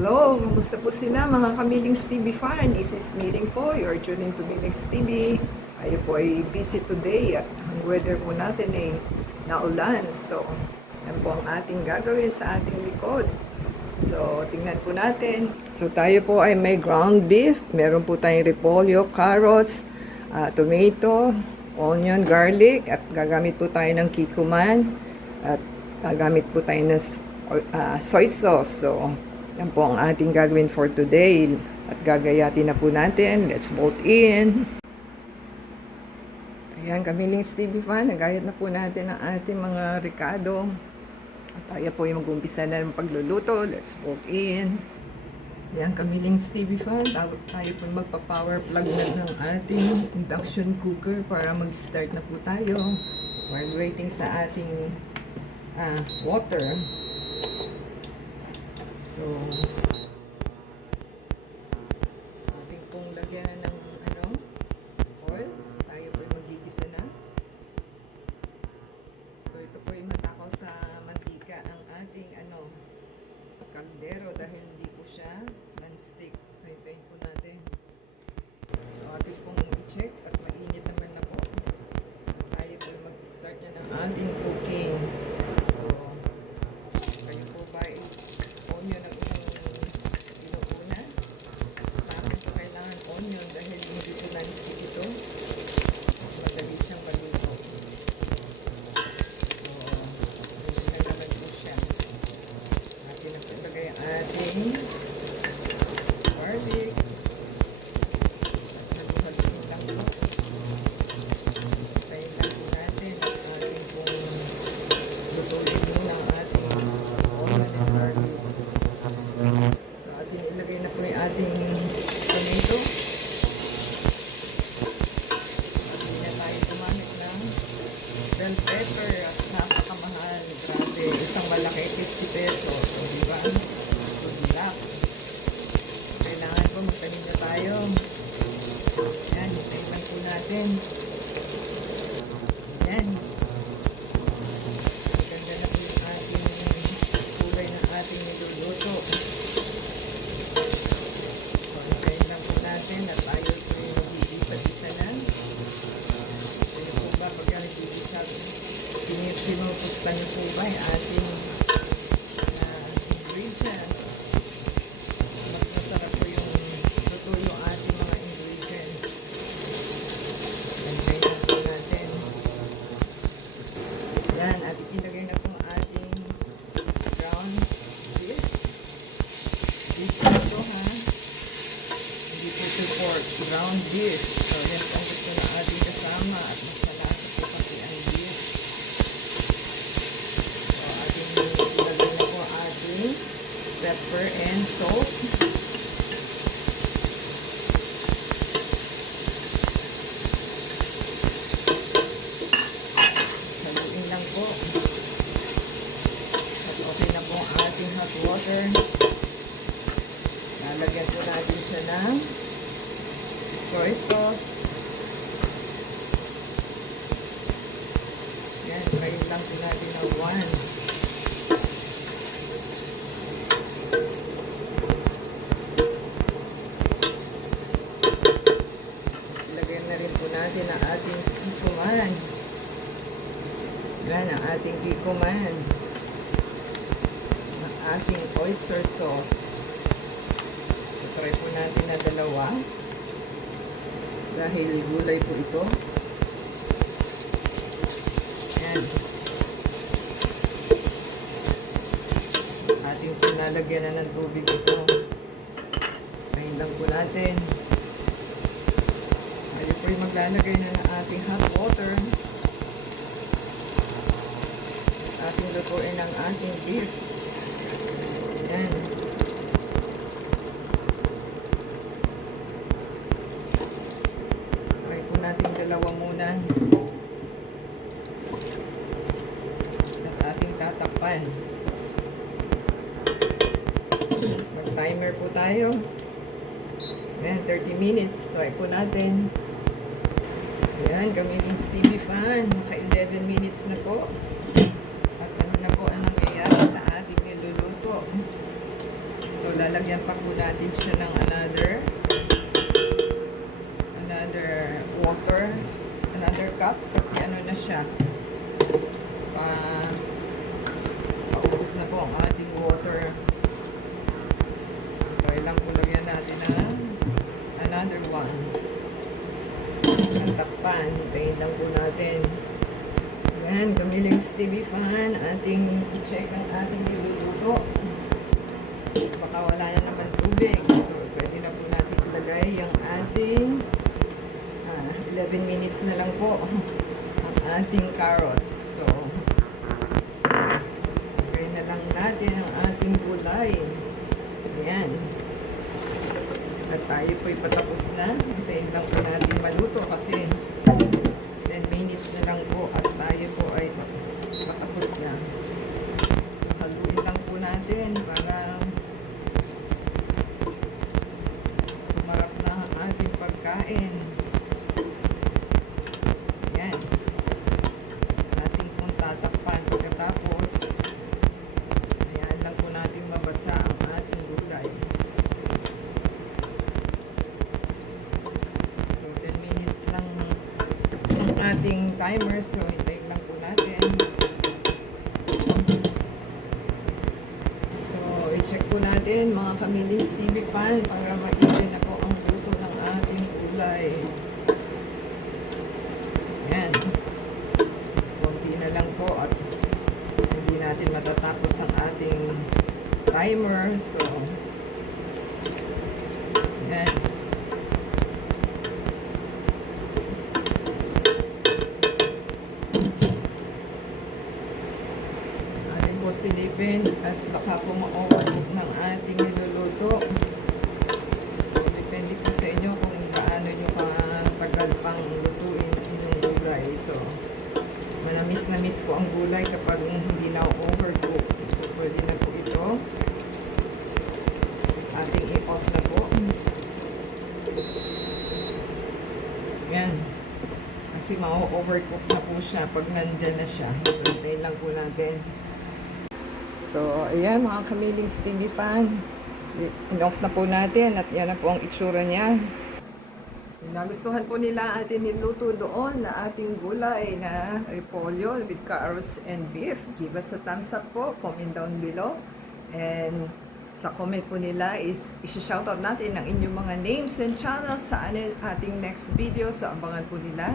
Hello, kamusta po sila mga Kamilings TV fan? This is Miling po, you're tuning to Milings TV. Tayo po ay busy today at ang weather po natin ay naulan. So, yan po ang ating gagawin sa ating likod. So, tingnan po natin. So, tayo po ay may ground beef. Meron po tayong repolyo, carrots, tomato, onion, garlic. At gagamit po tayo ng kikuman. At gagamit po tayo ng soy sauce. So, yan po ang ating gagawin for today. At gagayatin na po natin. Let's vote in. Ayan, Kamilings TV fan. Nagayat na po natin ang ating mga ricado. At tayo po yung mag-umpisa na ng pagluluto. Let's vote in. Ayan, Kamilings TV fan. Tayo po magpa-power plug na ng ating induction cooker para mag-start na po tayo. While waiting sa ating water. So, ating pong lagyan ng oil. Tayo po magigisa na. So, ito po yung matakaw sa mantika ang ating kaldero dahil hindi po siya non-stick. So, hintayin po natin. So, ating pong i-check at mainit naman na po. Tayo po mag-start na ng ating cooking. So, kayo po ba onion ang inuuna? Sa akin po kailangan onion dahil hindi po non-stick ito. Madali siyang maluto. So, hindi na naman po siya. Atin na po ilagay ang ating garlic. At haluhaluin lang po. Tayin lang po natin at ating pong lutuin muna ang ating onion and garlic. So, ating ilagay na po yung ating tomato. Hindi na tayo gumamit ng bell pepper at napakamahal. Grabe, isang malaki 50 pesos. So, diba? Good luck. Kailangan po magtanim na tayo. Yan, hintayin lang po natin. Yan. Maganda na po yung ating kulay ng ating niluluto. So, hintayin lang po natin at tayo po yung mag-iipag-isa na. Kaya po ba, pagka nag-iipag, pinupustan niyo po ba yung ating ingredients? Mas masarap po yung luto yung ating mga ingredients. Hintayin lang po natin. Yan, at ilagay na po ang ating ground beef. Beef po ito, ha? Hindi po ito pork. Ground beef. So, yan po ang gusto na ating kasama at masalasa po kasi ang beef. So, ating ilagay na po ating pepper and salt. Haluin lang po. At okay na po ang ating hot water. Lalagyan po natin siya ng soy sauce. Yan, kain lang po natin na 1. Ilagyan na rin po natin ang ating kikuman. Yan, ang ating kikuman. Ang ating oyster sauce. Try po natin na 2 dahil gulay po ito. Ayan. Ating pinalagyan na ng tubig ito. Kain lang po natin. Tayo po yung maglalagay na ng ating hot water. Ating lutuin ang ating beef. Ayan. Natin 2 muna at ating tatakpan. Mag-timer po tayo. Ayan, 30 minutes. Try po natin. Ayan, Kamilings TV fan. Maka 11 minutes na po. At ano na po ang nangyayari sa ating niluluto. So, lalagyan pa po natin siya ng another water, another cup, kasi ano na siya, paubos na po ang ating water. So, ilang po lagyan natin ng another one. Ang takpan, hintayin lang po natin. Yan, Kamiling Stevie Fan, ating i-check ang ating niluluto. Baka wala na naman tubig. So, pwede na po natin ilagay yung ating 11 minutes na lang po ang ating carrots. So, ilagay na lang natin ang ating gulay. Ayan. At tayo po'y patapos na. Hintayin lang po natin maluto kasi 10 minutes na lang po at tayo po ay patapos na. So, haluin lang po natin para sumarap na ang ating pagkain. Yan. Ating pong tatakpan pagkatapos. Ayan lang po natin mabasa ang ating gulay. So, 10 minutes lang ang ating timer. So, hintayin lang po natin. So, i-check po natin mga Kamiling Stevie Fan para ma-even na po ang luto ng ating gulay. Ayan. Kunti na lang po at hindi natin matatapos ang ating timer. So, ayan. Atin po silipin at baka po ma-overcook ng ating niluluto. So, depende po sa inyo kung gaano nyo katagal pang lutuin yung gulay. So, manamis na miss po ang gulay kapag hindi na overcook. So, pwede na po ito. Ating i-off na po. Yan. Kasi ma-overcook na po siya pag nandyan na siya. So, hintayin lang po natin. So, ayan mga Kamiling Stevie Fan. In-off na po natin at yan na po ang itsura niya. Nagustuhan po nila atin niluto doon na ating gulay na repolyo with carrots and beef. Give us a thumbs up po. Comment down below. And sa comment po nila is isi-shoutout natin ang inyong mga names and channels sa ating next video. So, abangan po nila.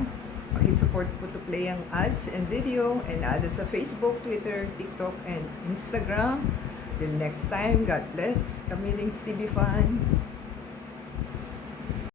Pakisupport po to play ang ads and video and add us sa Facebook, Twitter, TikTok, and Instagram. Till next time, God bless. Kamiling Stevie Fan.